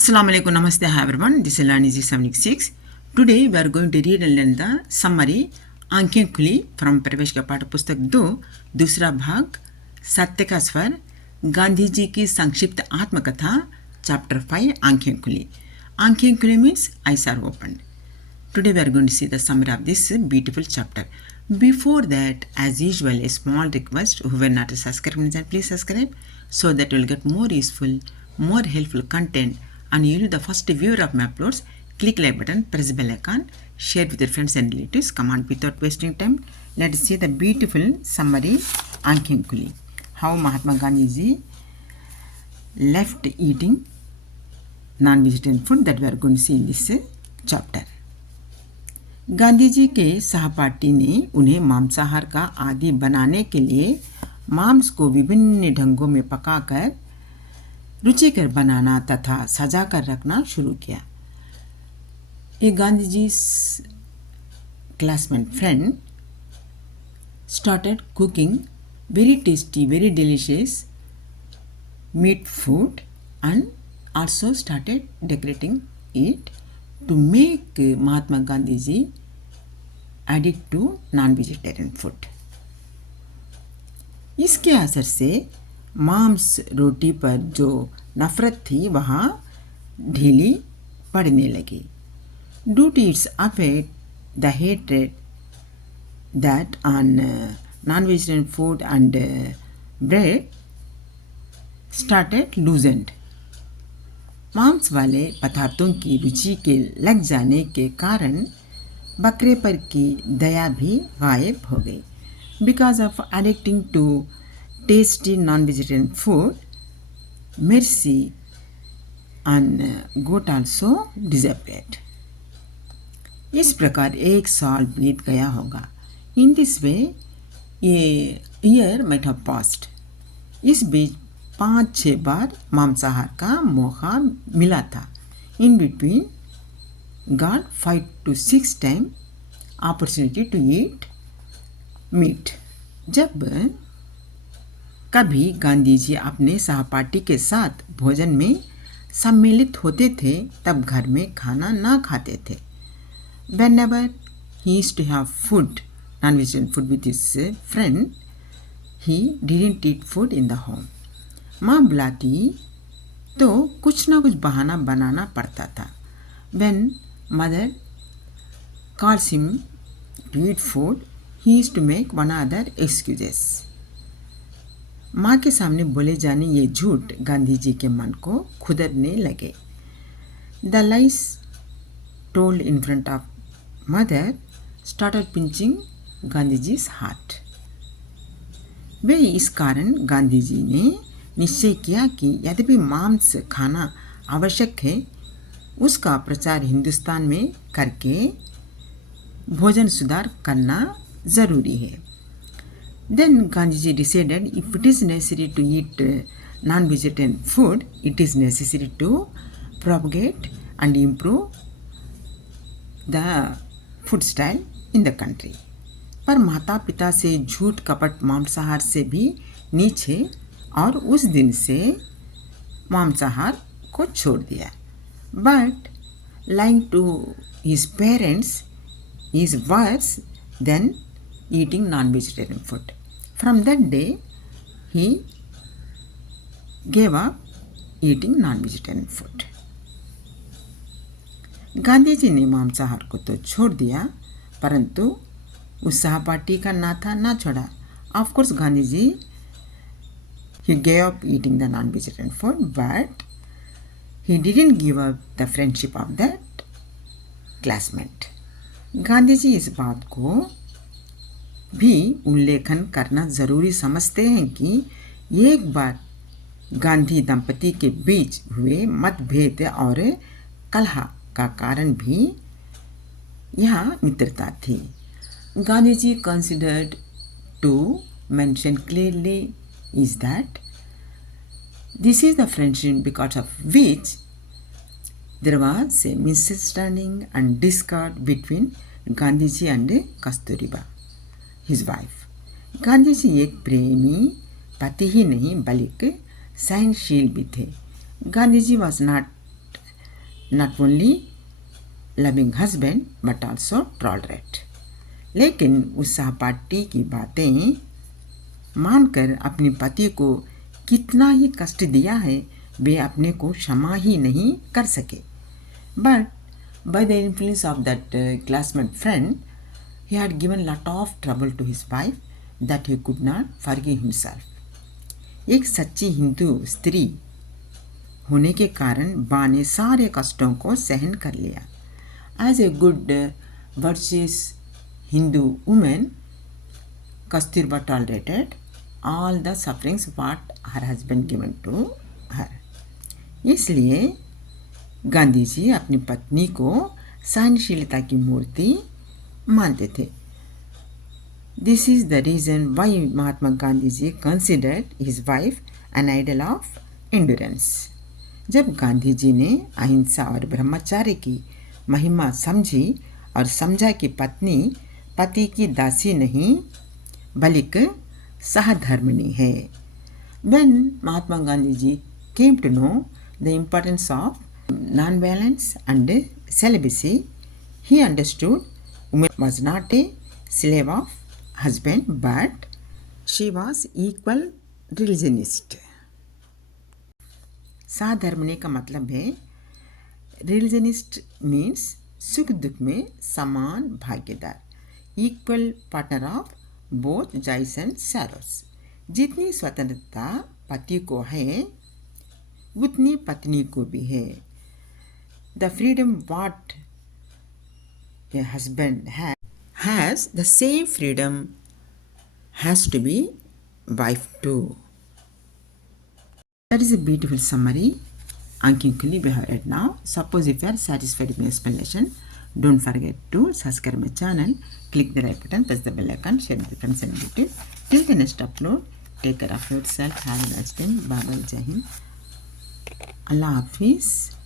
Assalamu alaikum, namaste, hi everyone. This is Laniji 76. Today we are going to read and learn the summary आंखें खुली from प्रवेश का पाठ पुस्तक 2 दूसरा भाग सत्य का स्वर गांधी जी की संक्षिप्त आत्मकथा चैप्टर 5 आंखें खुली means eyes are opened. Today we are going to see the summary of this beautiful chapter. Before that, as usual, a small request: whoever not subscribed, please subscribe so that you will get more useful, more helpful content. And you will be the first viewer of my uploads. Click like button, press bell icon, share with your friends and relatives. Come on, without wasting time, let's see the beautiful summary Aankhein Khuli. How Mahatma Gandhi ji left eating non-vegetarian food, that we are going to see in this chapter. Gandhi ji के सहपाठी ने उन्हें मांसाहार का आदी बनाने के लिए मांस को विभिन्न ढंगों में पकाकर रुचिकर बनाना तथा सजा कर रखना शुरू किया. A Gandhi ji's classmate friend started cooking very tasty, very delicious meat food and also started decorating it to make Mahatma Gandhi ji addict to non-vegetarian food. इसके असर से मांस रोटी पर जो नफरत थी वहाँ ढीली पड़ने लगी. Due to its effect, the hatred that on non-vegetarian food and bread started loosened. मांस वाले पदार्थों की रुचि के लग जाने के कारण बकरे पर की दया भी गायब हो गई. Because of addicting to tasty non-vegetarian food, mercy on goat also disappeared. इस प्रकार 1 साल बीत गया होगा. In this way, a year might have passed. इस बीच 5-6 बार मांसाहार का मौका मिला था. In between, God 5 to 6 times opportunity to eat meat. जब कभी गांधी जी अपने सहपाठी के साथ भोजन में सम्मिलित होते थे तब घर में खाना ना खाते थे. Whenever he used to have food, non-vegetarian food with his friend, he didn't eat food in the home. माँ बुलाती तो कुछ ना कुछ बहाना बनाना पड़ता था. When mother calls him to eat food, he used to make one other excuses. माँ के सामने बोले जाने ये झूठ गांधी जी के मन को खुदरने लगे. The lies told in front of mother started pinching Gandhi जी's heart. वे इस कारण गांधी जी ने निश्चय किया कि यद्यपि मांस खाना आवश्यक है, उसका प्रचार हिंदुस्तान में करके भोजन सुधार करना ज़रूरी है. Then Gandhiji decided if it is necessary to eat non-vegetarian food, it is necessary to propagate and improve the food style in the country. पर माता पिता से झूठ कपट मांसाहार से भी नीचे और उस दिन से मांसाहार को छोड़ दिया. But lying to his parents is worse than eating non-vegetarian food. From that day, he gave up eating non-vegetarian food. Gandhi ji ने मांसाहार को तो छोड़ दिया, परंतु उस सहपाठी का नाता ना छोड़ा. Of course, Gandhi ji he gave up eating the non-vegetarian food, but he didn't give up the friendship of that classmate. Gandhi ji इस बात को भी उल्लेखन करना ज़रूरी समझते हैं कि एक बार गांधी दंपति के बीच हुए मतभेद और कलह का कारण भी यह मित्रता थी. Gandhi ji considered to mention clearly is that this is the friendship because of which there was a misunderstanding and discord between Gandhi ji and Kasturiba, his wife. Gandhi ji एक प्रेमी पति ही नहीं बल्कि सहनशील भी थे. Gandhi ji was not not only loving husband but also tolerate. लेकिन उस सहपाठी की बातें मानकर अपने पति को कितना ही कष्ट दिया है, वे अपने को क्षमा ही नहीं कर सके. But by the influence of that classmate friend, he had given lot of trouble to his wife that he could not forgive himself. एक सच्ची हिंदू स्त्री होने के कारण बा ने सारे कष्टों को सहन कर लिया. As a good virtuous Hindu woman, Kasturba tolerated all the sufferings what her husband given to her. इसलिए गांधी जी अपनी पत्नी को सहनशीलता की मूर्ति मानते थे. This is the reason why Mahatma Gandhi ji considered his wife an idol of endurance. जब गांधी जी ने अहिंसा और ब्रह्मचर्य की महिमा समझी और समझा कि पत्नी पति की दासी नहीं बल्कि सहधर्मिणी है. When Mahatma Gandhi ji came to know the importance of non-violence and celibacy, he understood woman was not a slave of husband but she was equal religionist. सहधर्मिणी का मतलब है रिलीजनिस्ट मीन्स सुख दुख में समान भागीदार, equal partner of both joys and sorrows. जितनी स्वतंत्रता पति को है उतनी पत्नी को भी है. The freedom what a husband has the same freedom has to be wife too. That is a beautiful summary. Ankinkuli we have read now. Suppose if you are satisfied with my explanation, don't forget to subscribe my channel, click the like button, press the bell icon, share with your friends and relatives. Till the next upload, take care of yourself. Have a nice time. Bye bye. Jai Hind. Allah Hafiz.